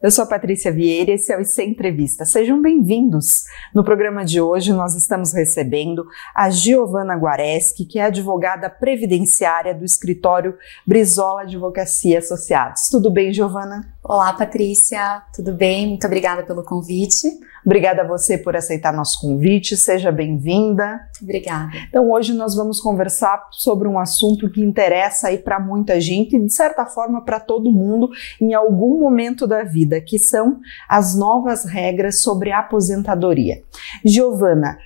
Eu sou a Patrícia Vieira e esse é o IC Entrevista. Sejam bem-vindos. No programa de hoje nós estamos recebendo a Giovana Guareschi, que é advogada previdenciária do escritório Brizola Advocacia Associados. Tudo bem, Giovana? Olá, Patrícia. Tudo bem? Muito obrigada pelo convite. Obrigada a você por aceitar nosso convite. Seja bem-vinda. Obrigada. Então, hoje nós vamos conversar sobre um assunto que interessa aí para muita gente e, de certa forma, para todo mundo em algum momento da vida, que são as novas regras sobre a aposentadoria. Giovana,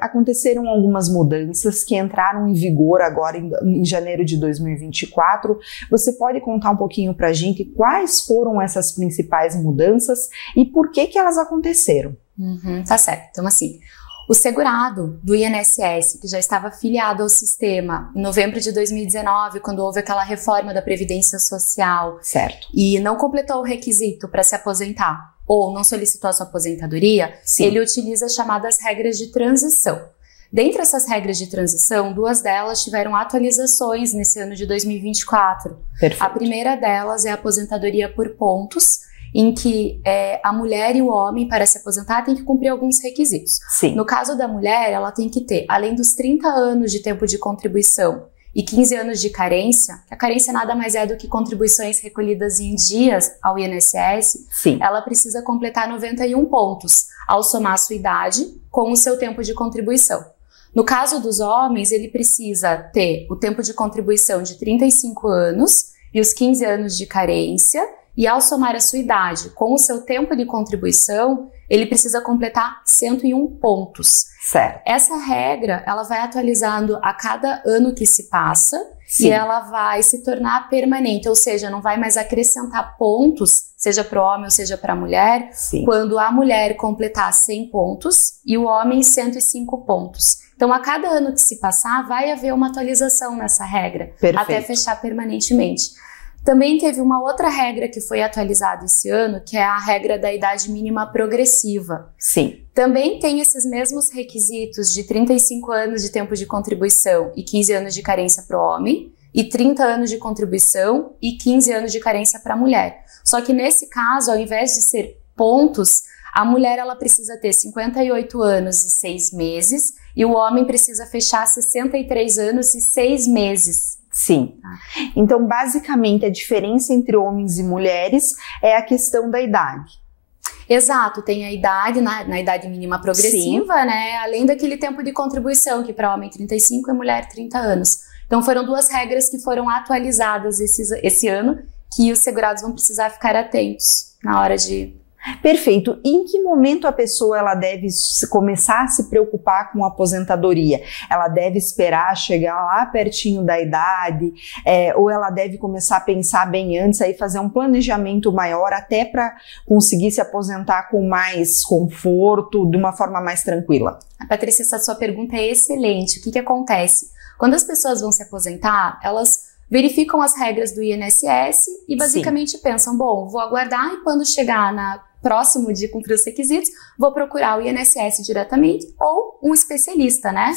aconteceram algumas mudanças que entraram em vigor agora em janeiro de 2024. Você pode contar um pouquinho para a gente quais foram essas principais mudanças e por que elas aconteceram? Tá certo. Então, assim, o segurado do INSS, que já estava afiliado ao sistema em novembro de 2019, quando houve aquela reforma da Previdência Social, certo, e não completou o requisito para se aposentar, ou não solicitou a sua aposentadoria, sim, ele utiliza as chamadas regras de transição. Dentre essas regras de transição, duas delas tiveram atualizações nesse ano de 2024. Perfeito. A primeira delas é a aposentadoria por pontos, em que a mulher e o homem, para se aposentar, têm que cumprir alguns requisitos. Sim. No caso da mulher, ela tem que ter, além dos 30 anos de tempo de contribuição e 15 anos de carência, que a carência nada mais é do que contribuições recolhidas em dias ao INSS, sim, ela precisa completar 91 pontos ao somar a sua idade com o seu tempo de contribuição. No caso dos homens, ele precisa ter o tempo de contribuição de 35 anos e os 15 anos de carência, e ao somar a sua idade com o seu tempo de contribuição, ele precisa completar 101 pontos. Certo. Essa regra, ela vai atualizando a cada ano que se passa, sim, e ela vai se tornar permanente, ou seja, não vai mais acrescentar pontos, seja para o homem ou seja para a mulher, sim, quando a mulher completar 100 pontos e o homem 105 pontos. Então, a cada ano que se passar, vai haver uma atualização nessa regra, perfeito, até fechar permanentemente. Também teve uma outra regra que foi atualizada esse ano, que é a regra da idade mínima progressiva. Sim. Também tem esses mesmos requisitos de 35 anos de tempo de contribuição e 15 anos de carência para o homem, e 30 anos de contribuição e 15 anos de carência para a mulher. Só que nesse caso, ao invés de ser pontos, a mulher ela precisa ter 58 anos e 6 meses e o homem precisa fechar 63 anos e 6 meses. Sim. Então, basicamente, a diferença entre homens e mulheres é a questão da idade. Exato, tem a idade, na idade mínima progressiva, sim, né? Além daquele tempo de contribuição, que para homem 35 e mulher 30 anos. Então, foram duas regras que foram atualizadas esse ano, que os segurados vão precisar ficar atentos na hora de... Perfeito. E em que momento a pessoa ela deve começar a se preocupar com a aposentadoria? Ela deve esperar chegar lá pertinho da idade, ou ela deve começar a pensar bem antes, aí fazer um planejamento maior até para conseguir se aposentar com mais conforto, de uma forma mais tranquila? Patrícia, essa sua pergunta é excelente. O que acontece? Quando as pessoas vão se aposentar, elas verificam as regras do INSS e basicamente sim, pensam, bom, vou aguardar e quando chegar próximo de cumprir os requisitos, vou procurar o INSS diretamente ou um especialista, né,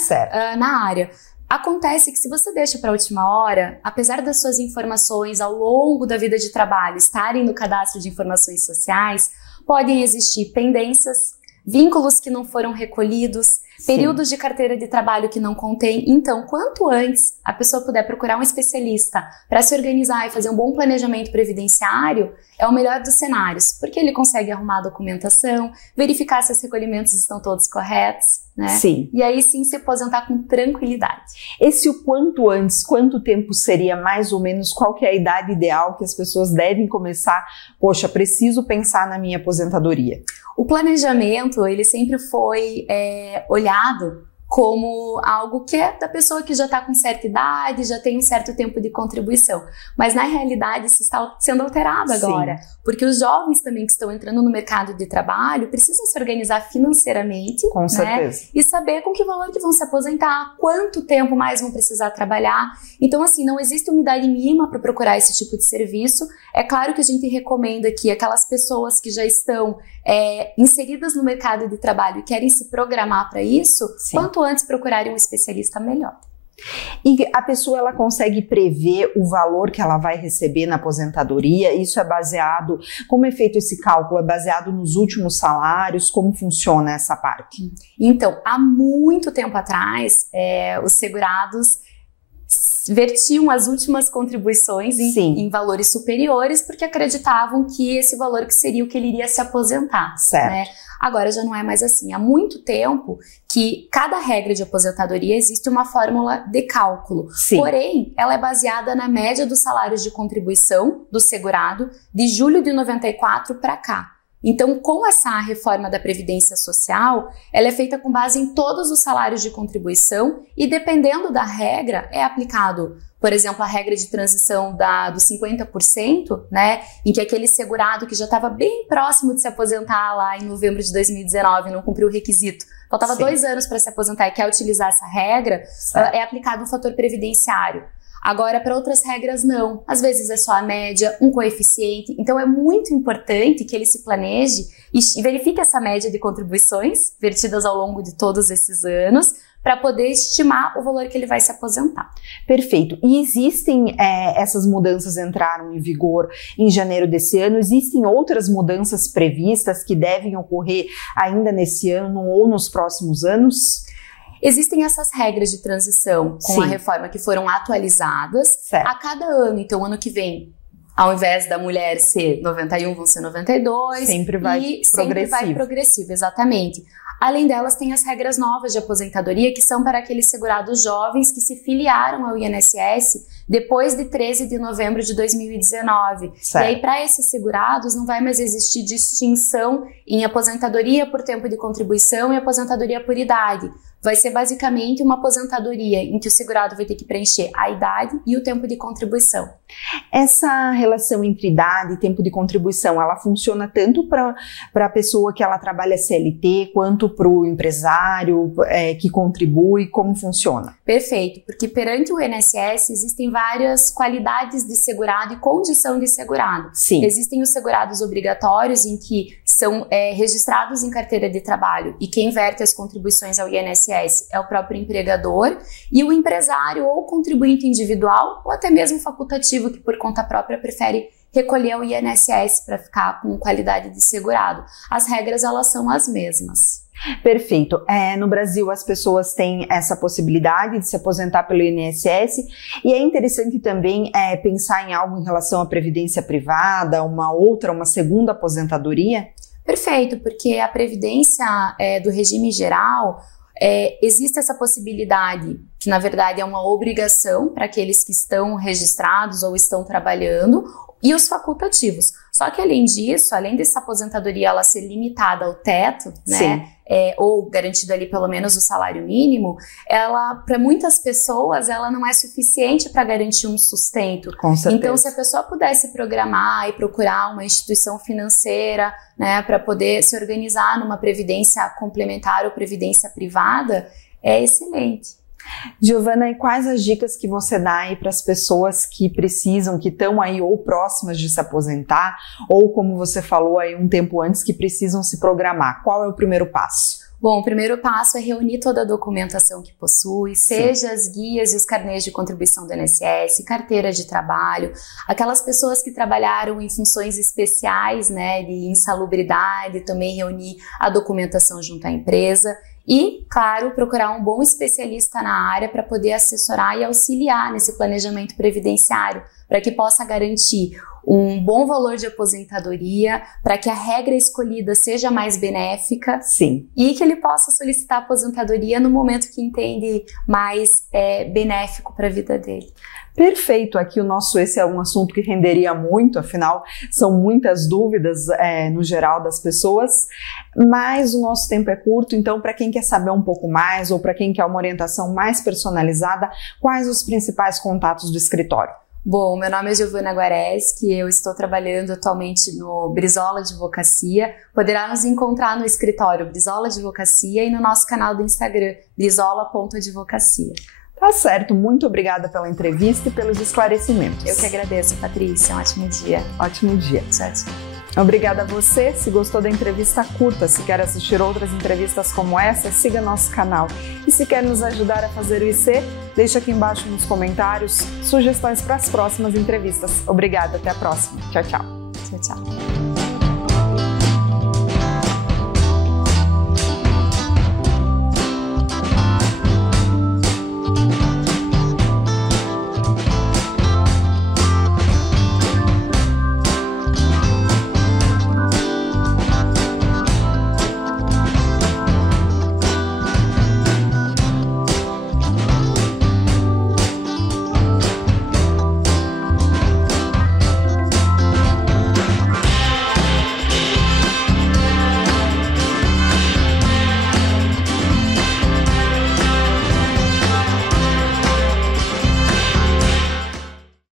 na área. Acontece que se você deixa para a última hora, apesar das suas informações ao longo da vida de trabalho estarem no cadastro de informações sociais, podem existir pendências, vínculos que não foram recolhidos, períodos de carteira de trabalho que não contém. Então, quanto antes a pessoa puder procurar um especialista para se organizar e fazer um bom planejamento previdenciário, é o melhor dos cenários, porque ele consegue arrumar a documentação, verificar se os recolhimentos estão todos corretos, né? Sim. E aí sim se aposentar com tranquilidade. Esse o quanto antes, quanto tempo seria mais ou menos, qual que é a idade ideal que as pessoas devem começar? Poxa, preciso pensar na minha aposentadoria. O planejamento, ele sempre foi olhado como algo que é da pessoa que já está com certa idade, já tem um certo tempo de contribuição. Mas na realidade isso está sendo alterado agora, sim, porque os jovens também que estão entrando no mercado de trabalho precisam se organizar financeiramente, com certeza, e saber com que valor que vão se aposentar, quanto tempo mais vão precisar trabalhar. Então assim, não existe uma idade mínima para procurar esse tipo de serviço. É claro que a gente recomenda que aquelas pessoas que já estão inseridas no mercado de trabalho e querem se programar para isso, sim, quanto antes procurarem um especialista, melhor. E a pessoa ela consegue prever o valor que ela vai receber na aposentadoria? Isso é baseado, como é feito esse cálculo? É baseado nos últimos salários? Como funciona essa parte? Então, há muito tempo atrás, os segurados vertiam as últimas contribuições em valores superiores porque acreditavam que esse valor que seria o que ele iria se aposentar. Certo. Né? Agora já não é mais assim. Há muito tempo que cada regra de aposentadoria existe uma fórmula de cálculo. Sim. Porém, ela é baseada na média dos salários de contribuição do segurado de julho de 94 para cá. Então, com essa reforma da Previdência Social, ela é feita com base em todos os salários de contribuição e, dependendo da regra, é aplicado, por exemplo, a regra de transição dos 50%, né, em que aquele segurado que já estava bem próximo de se aposentar lá em novembro de 2019 não cumpriu o requisito, faltava 2 anos para se aposentar e quer utilizar essa regra, é aplicado um fator previdenciário. Agora, para outras regras, não. Às vezes é só a média, um coeficiente. Então, é muito importante que ele se planeje e verifique essa média de contribuições vertidas ao longo de todos esses anos para poder estimar o valor que ele vai se aposentar. Perfeito. E existem, essas mudanças entraram em vigor em janeiro desse ano, existem outras mudanças previstas que devem ocorrer ainda nesse ano ou nos próximos anos? Existem essas regras de transição com a reforma que foram atualizadas a cada ano. Então, ano que vem, ao invés da mulher ser 91, vão ser 92. Sempre vai progressivo, exatamente. Além delas, tem as regras novas de aposentadoria, que são para aqueles segurados jovens que se filiaram ao INSS depois de 13 de novembro de 2019. Certo. E aí, para esses segurados, não vai mais existir distinção em aposentadoria por tempo de contribuição e aposentadoria por idade. Vai ser basicamente uma aposentadoria em que o segurado vai ter que preencher a idade e o tempo de contribuição. Essa relação entre idade e tempo de contribuição, ela funciona tanto para a pessoa que ela trabalha CLT, quanto para o empresário que contribui? Como funciona? Perfeito, porque perante o INSS existem várias qualidades de segurado e condição de segurado. Sim. Existem os segurados obrigatórios, em que são registrados em carteira de trabalho e quem verte as contribuições ao INSS é o próprio empregador, e o empresário ou contribuinte individual ou até mesmo facultativo que por conta própria prefere recolher o INSS para ficar com qualidade de segurado. As regras, elas são as mesmas. Perfeito. No Brasil as pessoas têm essa possibilidade de se aposentar pelo INSS e é interessante também pensar em algo em relação à previdência privada, uma segunda aposentadoria? Perfeito, porque a previdência do regime geral, existe essa possibilidade, que na verdade é uma obrigação para aqueles que estão registrados ou estão trabalhando, e os facultativos. Só que além disso, além dessa aposentadoria ela ser limitada ao teto, né, ou garantido ali pelo menos o salário mínimo, ela, para muitas pessoas, ela não é suficiente para garantir um sustento. Com certeza. Então, se a pessoa pudesse programar e procurar uma instituição financeira, né, para poder se organizar numa previdência complementar ou previdência privada, é excelente. Giovana, e quais as dicas que você dá aí para as pessoas que precisam, que estão aí ou próximas de se aposentar, ou como você falou aí um tempo antes, que precisam se programar? Qual é o primeiro passo? Bom, o primeiro passo é reunir toda a documentação que possui, seja as guias e os carnês de contribuição do INSS, carteira de trabalho, aquelas pessoas que trabalharam em funções especiais, né, de insalubridade, também reunir a documentação junto à empresa. E, claro, procurar um bom especialista na área para poder assessorar e auxiliar nesse planejamento previdenciário, para que possa garantir um bom valor de aposentadoria, para que a regra escolhida seja mais benéfica. Sim. E que ele possa solicitar aposentadoria no momento que entende mais benéfico para a vida dele. Perfeito, aqui esse é um assunto que renderia muito, afinal são muitas dúvidas no geral das pessoas, mas o nosso tempo é curto, então para quem quer saber um pouco mais ou para quem quer uma orientação mais personalizada, quais os principais contatos do escritório? Bom, meu nome é Giovana Guareschi, eu estou trabalhando atualmente no Brizola Advocacia. Poderá nos encontrar no escritório Brizola Advocacia e no nosso canal do Instagram, brizola.advocacia. Tá certo, muito obrigada pela entrevista e pelos esclarecimentos. Eu que agradeço, Patrícia. Um ótimo dia. Ótimo dia. Tchau, tchau. Obrigada a você. Se gostou da entrevista, curta. Se quer assistir outras entrevistas como essa, siga nosso canal. E se quer nos ajudar a fazer o IC, deixe aqui embaixo nos comentários sugestões para as próximas entrevistas. Obrigada, até a próxima. Tchau, tchau. Tchau, tchau.